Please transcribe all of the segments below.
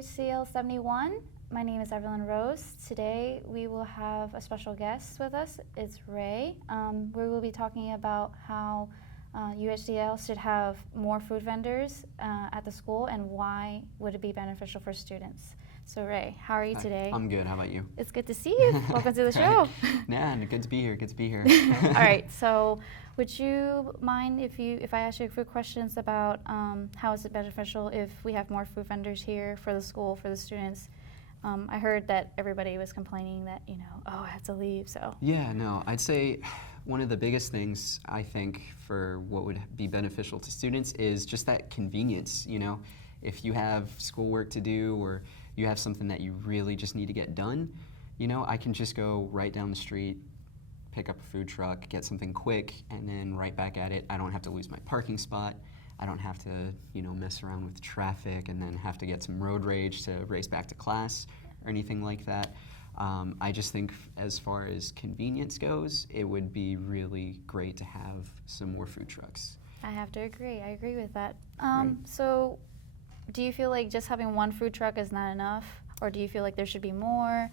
UHCL71. My name is Evelyn Rose. Today we will have a special guest with us. It's Ray. We will be talking about how UHCL should have more food vendors at the school and why would it be beneficial for students. So Ray, how are you today? I'm good. How about you? It's good to see you. Welcome to the show. Yeah, good to be here. Good to be here. All right. So, would you mind if I ask you a few questions about how is it beneficial if we have more food vendors here for the school, for the students? I heard that everybody was complaining that, I have to leave, so. Yeah, no, I'd say one of the biggest things I think for what would be beneficial to students is just that convenience, If you have schoolwork to do or you have something that you really just need to get done, I can just go right down the street, pick up a food truck, get something quick, and then right back at it. I don't have to lose my parking spot. I don't have to, mess around with traffic and then have to get some road rage to race back to class or anything like that. I just think as far as convenience goes, it would be really great to have some more food trucks. I have to agree. I agree with that. Right. So do you feel like just having one food truck is not enough, or do you feel like there should be more?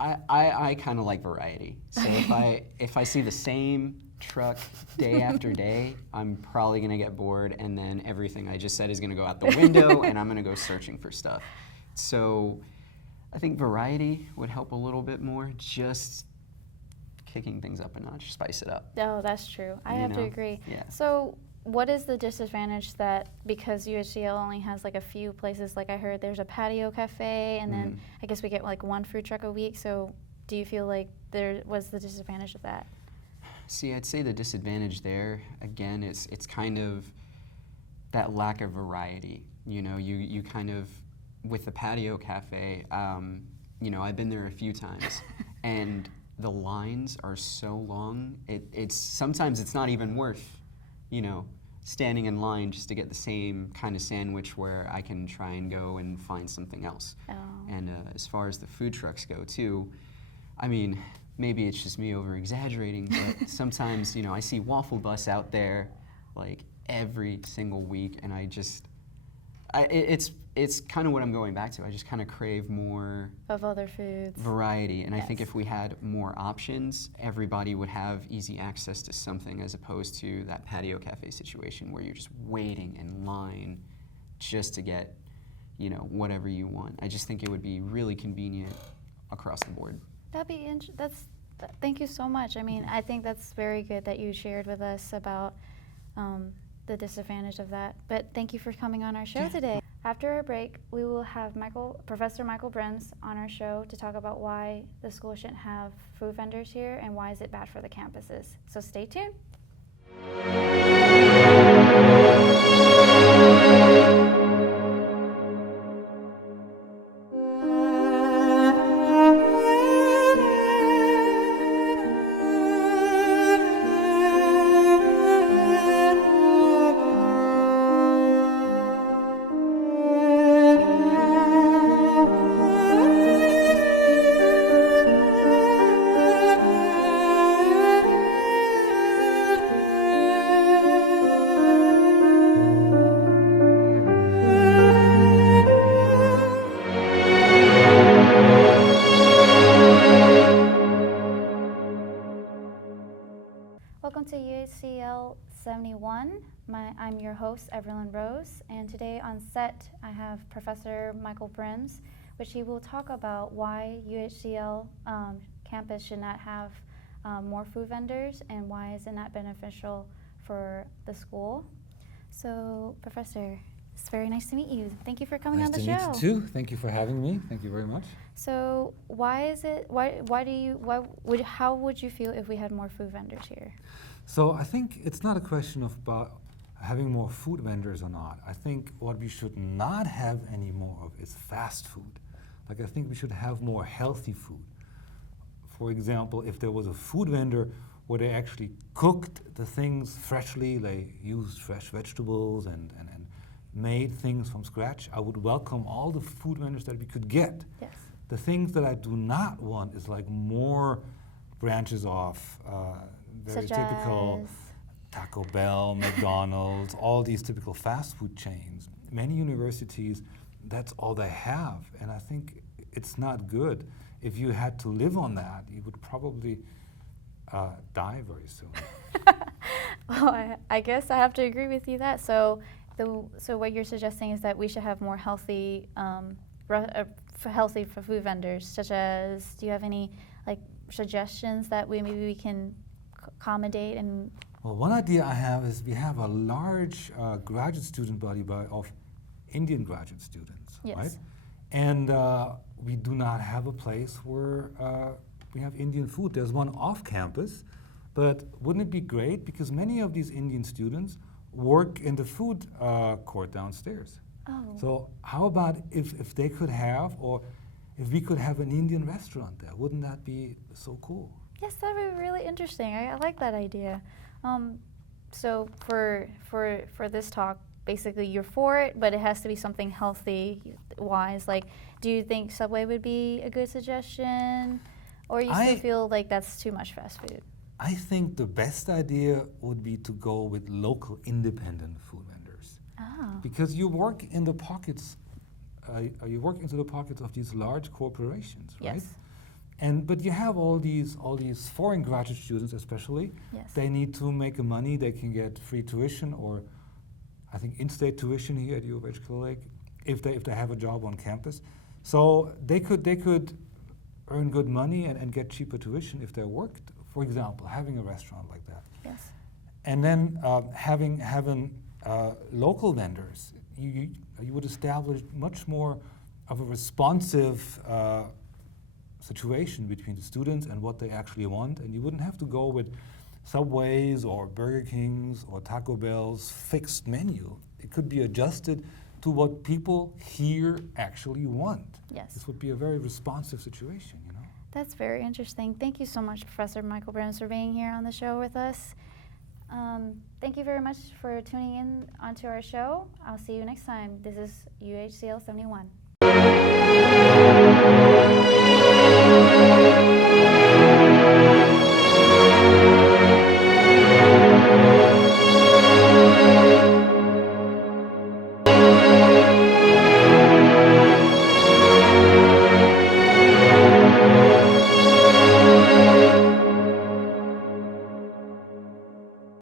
I kind of like variety. So if I see the same truck day after day, I'm probably gonna get bored, and then everything I just said is gonna go out the window, and I'm gonna go searching for stuff. So I think variety would help a little bit more, just kicking things up a notch, spice it up. Oh, that's true. I have to agree. Yeah. So what is the disadvantage that, because UHCL only has like a few places, like I heard there's a patio cafe, and then I guess we get like one food truck a week, so do you feel like there was the disadvantage of that? See, I'd say the disadvantage there, again, it's kind of that lack of variety. You kind of, with the patio cafe, I've been there a few times, and the lines are so long, sometimes it's not even worth, standing in line just to get the same kind of sandwich where I can try and go and find something else. Oh. And as far as the food trucks go too, I mean, maybe it's just me over-exaggerating, but sometimes, I see Waffle Bus out there like every single week, and it's kind of what I'm going back to. I just kind of crave more of other foods. Variety, and yes. I think if we had more options, everybody would have easy access to something, as opposed to that patio cafe situation where you're just waiting in line just to get, whatever you want. I just think it would be really convenient across the board. That'd be thank you so much. I mean, I think that's very good that you shared with us about the disadvantage of that. But thank you for coming on our show today. After our break, we will have Professor Michael Brems on our show to talk about why the school shouldn't have food vendors here and why is it bad for the campuses. So stay tuned. Welcome to UHCL71. I'm your host, Evelyn Rose, and today on set I have Professor Michael Brems, which he will talk about why UHCL campus should not have more food vendors and why is it not beneficial for the school. So, Professor, it's very nice to meet you. Thank you for coming on the show. Nice to meet you too. Thank you for having me. Thank you very much. So, how would you feel if we had more food vendors here? So I think it's not a question of about having more food vendors or not. I think what we should not have any more of is fast food. Like, I think we should have more healthy food. For example, if there was a food vendor where they actually cooked the things freshly, they used fresh vegetables and made things from scratch, I would welcome all the food vendors that we could get. Yes. The things that I do not want is like more branches off, very Such typical as? Taco Bell, McDonald's, all these typical fast food chains. Many universities that's all they have. And I think it's not good. If you had to live on that, you would probably die very soon. Well, I guess I have to agree with you that. So what you're suggesting is that we should have more healthy, healthy food vendors, such as, do you have any like suggestions that maybe we can accommodate? And Well, one idea I have is we have a large graduate student body of Indian graduate students, Yes. right? And we do not have a place where we have Indian food. There's one off campus, but wouldn't it be great? Because many of these Indian students work in the food court downstairs. Oh. So how about if they could have, or if we could have an Indian restaurant there? Wouldn't that be so cool? Yes, that would be really interesting. I like that idea. So for this talk, basically you're for it, but it has to be something healthy wise. Like, do you think Subway would be a good suggestion, or you still feel like that's too much fast food? I think the best idea would be to go with local independent food vendors. Oh. Because you work in the pockets, you work into the pockets of these large corporations, right? Yes. But you have all these foreign graduate students, especially. Yes. They need to make money. They can get free tuition, or I think in-state tuition here at UHCL, if they have a job on campus. So they could earn good money and get cheaper tuition if they worked. For example, having a restaurant like that. Yes. And then having local vendors, you would establish much more of a responsive situation between the students and what they actually want, and you wouldn't have to go with Subways or Burger Kings or Taco Bell's fixed menu. It could be adjusted to what people here actually want. Yes. This would be a very responsive situation, you know? That's very interesting. Thank you so much, Professor Michael Brems, for being here on the show with us. Thank you very much for tuning in onto our show. I'll see you next time. This is UHCL71.